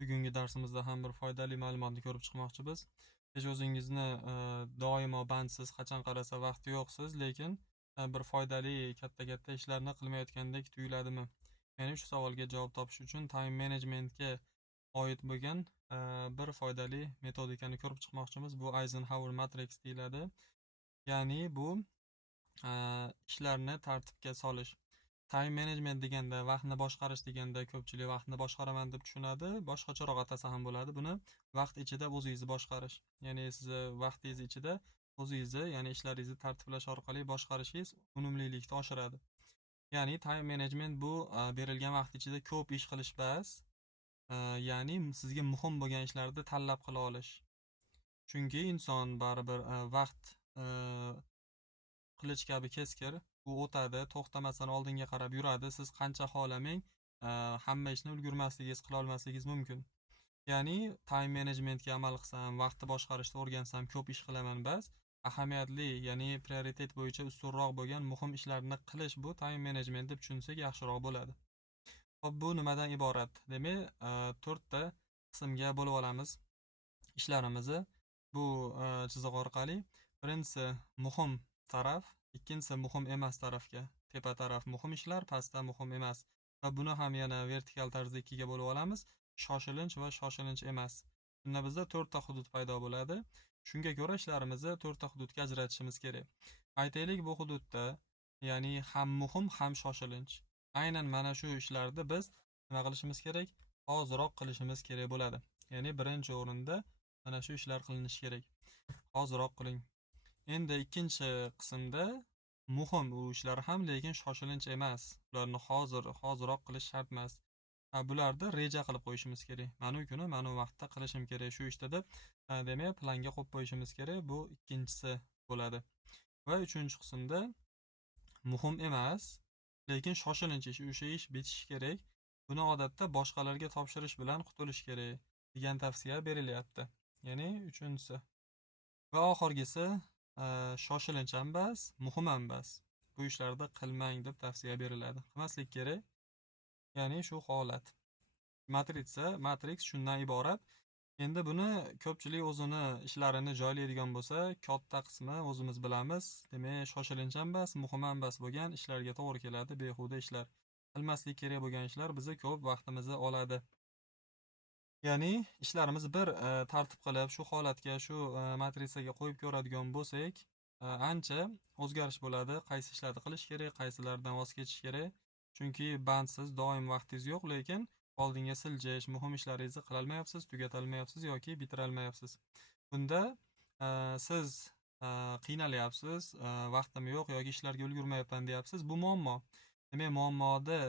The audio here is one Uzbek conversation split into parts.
Bugungi darsimizda ham bir foydali ma'lumotni ko'rib chiqmoqchimiz. Hech o'zingizni doimo bandsiz, qachon qarasa vaqti yo'qsiz, lekin bir foydali katta-katta ishlarni qilmayotgandek tuyuladimi? Ya'ni shu savolga javob topish uchun time managementga oid bo'lgan bir foydali metodikani ko'rib chiqmoqchimiz. Bu Eisenhower Matrix deyiladi. Ya'ni bu ishlarni tartibga solish. Time management deganda, vaqtni boshqarish deganda ko'pchilik vaqtni boshqaraman deb tushunadi. Boshqacharoq atasa ham bo'ladi. Buni vaqt ichida o'zingizni boshqarish. Ya'ni sizni vaqtingiz ichida o'zingizni, ya'ni ishlaringizni tartiblash orqali boshqarishingiz unumlilikni oshiradi. Ya'ni time management bu berilgan vaqt ichida ko'p ish qilish emas, ya'ni sizga muhim bo'lgan ishlarni tanlab qila olish. Chunki inson baribir vaqt qilich kabi keskir, u o'tadi, to'xtamasdan oldinga qarab yuradi. Siz qancha xohlamang, hamma ishni ulgurmasligingiz, qila olmasligingiz mumkin. Ya'ni time managementga amal qilsam, vaqtni boshqarishni o'rgansam ko'p ish qilaman emas, ahamiyatli, ya'ni prioritet bo'yicha ustunroq bo'lgan muhim ishlarni qilish bu time management deb tushunsak yaxshiroq bo'ladi. Xo'p, bu nimadan iborat? Demak, 4 ta qismga bo'lib olamiz ishlarimizni. Bu chiziq orqali birinchisi muhim taraf, ikkinchisi muhim emas tarafga. Tepa taraf muhim ishlar, pastda muhim emas. Va buni ham yana vertikal tarzda ikkiga bo'lib olamiz. Shoshilinch va shoshilinch emas. Bunda bizda 4 ta hudud paydo bo'ladi. Shunga ko'ra ishlarimizni 4 ta hududga ajratishimiz kerak. Aytaylik, bu hududda, ya'ni ham muhim, ham shoshilinch. Aynan mana shu ishlarni biz nima qilishimiz kerak? Hoziroq qilishimiz kerak bo'ladi. Ya'ni birinchi o'rinda mana shu ishlar qilinishi kerak. Hoziroq qiling. Endi ikkinchi qismda muhim u ishlar ham, lekin shoshilinch emas. Ularni hoziroq qilish shart emas. Bularni reja qilib qo'yishimiz kerak. Mana u kuni, mana u vaqtda qilishim kerak shu ishda deb, demak, planga qo'yib qo'yishimiz kerak. Bu ikkinchisi bo'ladi. Va uchinchi qismda muhim emas, lekin shoshilinch ish, o'sha ish bitishi kerak. Buni odatda boshqalarga topshirish bilan qutulish kerak degan tavsiya berilyapti. Ya'ni uchinchisi. Va oxirgisi shoshilinch ham emas, muhim ham emas. Bu ishlarni qilmang deb tavsiya beriladi. Qilmaslik kerak. Ya'ni shu holat. Matrix shundan iborat. Endi buni ko'pchilik o'zini ishlarini joylaydigan bo'lsa, katta qismi o'zimiz bilamiz. Demak, shoshilinch ham emas, muhim ham emas bo'lgan ishlarga to'g'ri keladi, behuda ishlar. Qilmaslik kerak bo'lgan ishlar bizni ko'p vaqtimizni oladi. Ya'ni ishlarimizni bir tartib qilib, shu holatga, shu matrisaga qo'yib ko'radigan bo'lsak, ancha o'zgarish bo'ladi. Qaysi ishlarni qilish kerak, qaysilaridan voz kechish kerak. Chunki bandsiz, doim vaqtingiz yo'q, lekin oldinga siljish, muhim ishlaringizni qila olmayapsiz, tugata olmayapsiz yoki bitira olmayapsiz. Bunda siz qiynalyapsiz, vaqtim yo'q yoki ishlarga ulgurmayapman deyapsiz. Bu muammo. Demak, muammoni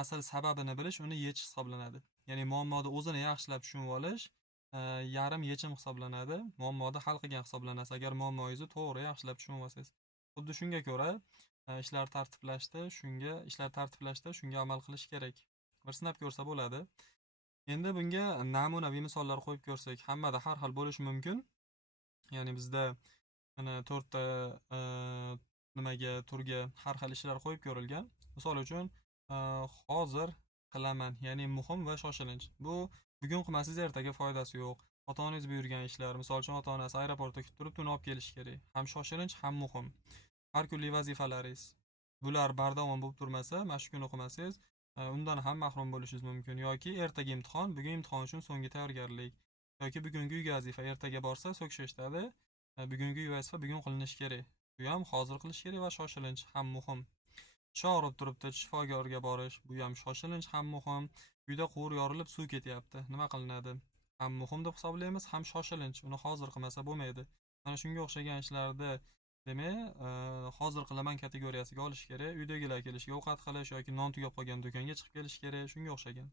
asl sababini bilish uni yechish hisoblanadi. Ya'ni muammoni o'zini yaxshilab tushunib olish yarim yechim hisoblanadi. Muammoni hal qilgan hisoblanasiz agar muammoingizni to'g'ri yaxshilab tushunib olsangiz. Xuddi shunga ko'ra ishlar tartiblashda shunga amal qilish kerak. Bir sinab ko'rsa bo'ladi. Endi bunga namunaviy misollar qo'yib ko'rsak, hammada har xil bo'lishi mumkin. Ya'ni bizda mana 4 ta turga har xil ishlar qo'yib ko'rilgan. Misol uchun, hozir qilaman, ya'ni muhim va shoshilinch. Bu bugun qilmasangiz ertaga foydasi yo'q. Ota-onangiz buyurgan ishlar, misol uchun ota-onasi aeroportda kutib turibdi, uni olib kelish kerak. Ham shoshilinch, ham muhim. Har kunlik vazifalaringiz. Bular bardavom bo'lib turmasa, mana shu kuni qilmasangiz, undan ham mahrum bo'lishingiz mumkin. Yoki ertaga imtihon, bugun imtihon uchun so'nggi tayyorgarlik. Yoki bugungi uyga vazifa, ertaga borsa so'kishadi. Bugungi uy vazifa bugun qilinishi kerak. Bu ham hozir qilish kerak va shoshilinch, ham muhim. Tish og'rib turibdi, shifokorga borish, bu ham shoshilinch, ham muhim. Uyda quvur yorilib suv ketyapti. Nima qilinadi? Ham muhim deb hisoblaymiz, ham shoshilinch. Uni hozir qilmasa bo'lmaydi. Mana shunga o'xshagan ishlarni, demak, hozir qilaman kategoriyasiga olish kerak. Uydagilar kelishiga ovqat qilish yoki non tugab qolgan do'konga chiqib kelish kerak, shunga o'xshagan.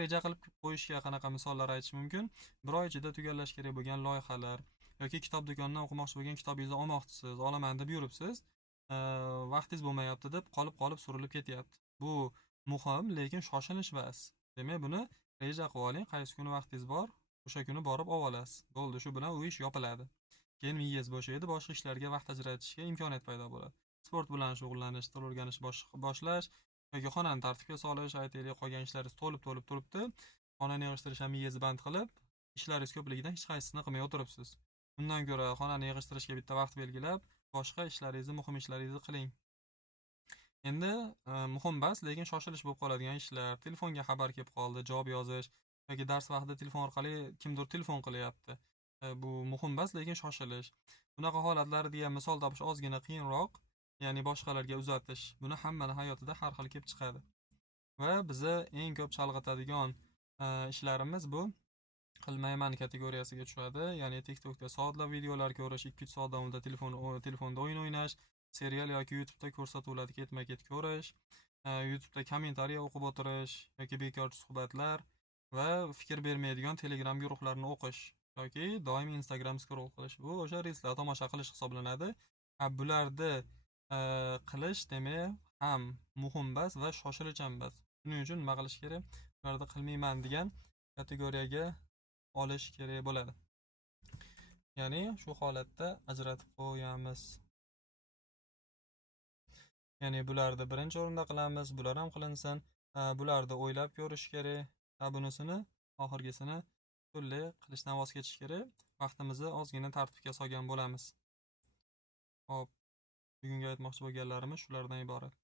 Reja qilib qo'yishga qanaqa misollar aytish mumkin? Bir oy ichida tugallash kerak bo'lgan loyihalar yoki kitob do'konidan o'qimoqchi bo'lgan kitobingizni olmoqchisiz, olaman deb yuribsiz. Vaqtingiz bo'lmayapti deb qolib surilib ketyapti. Bu muhim, lekin shoshilinch emas. Demak, buni reja qilib oling. Qaysi kuni vaqtingiz bor, o'sha kuni borib olasiz. Bo'ldi, shu bilan u ish yopiladi. Keyin miyangiz bo'shaydi, boshqa ishlarga vaqt ajratishga imkoniyat paydo bo'ladi. Sport bilan shug'ullanish, til o'rganish boshlash yoki xonani tartibga solish, aytaylik, qolgan ishlaringiz to'lib turibdi. xonani yig'ishtirish miyangizni band qilib, ishlaringiz ko'pligidan hech qaysisini qilmay o'tiribsiz. Undan ko'ra xonani yig'ishtirishga bitta vaqt belgilab, boshqa ishlaringizni, muhim ishlaringizni qiling. Endi muhim bas, lekin shoshilish bo'lib qoladigan ishlar, telefonga xabar kelib qoldi, javob yozish yoki dars vaqtida telefon orqali kimdir telefon qilyapti. Bu muhim bas, lekin shoshilish. Bunaqa holatlarga misol topish ozgina qiyinroq, ya'ni boshqalarga uzatish. Buni hammani hayotida har xil kelib chiqadi. Va bizni eng ko'p chalg'itadigan ishlarimiz bu qilmayman kategoriyasiga tushadi. Ya'ni TikTokda soatlab videolar ko'rish, 2-3 soat davomida telefonda o'yin o'ynash, serial yoki YouTube'da ko'rsatuvlarni ketma-ket ko'rish, YouTube'da kommentariy o'qib o'tirish yoki bekorchi suhbatlar va fikr bermaydigan Telegram guruhlarini o'qish yoki doim Instagram scroll qilish. Bu o'sha reelslar tomosha qilish hisoblanadi. Bularni qilish demak ham muhim bas va shoshilinch bas. Shuning uchun nima qilish kerak? Bularni qilmayman degan kategoriyaga olish kerak bo'ladi. Ya'ni shu holatda ajratib qo'yamiz. Ya'ni bularni birinchi o'rinda qilamiz, bular ham qilinsin. Bularni o'ylab ko'rish kerak. Bunisini oxirgisini butunlay qilishdan voz kechish kerak. Vaqtimizni ozgina tartibga solgan bo'lamiz. Xo'p, bugungi aytmoqchi bo'lganlarimiz shulardan iborat.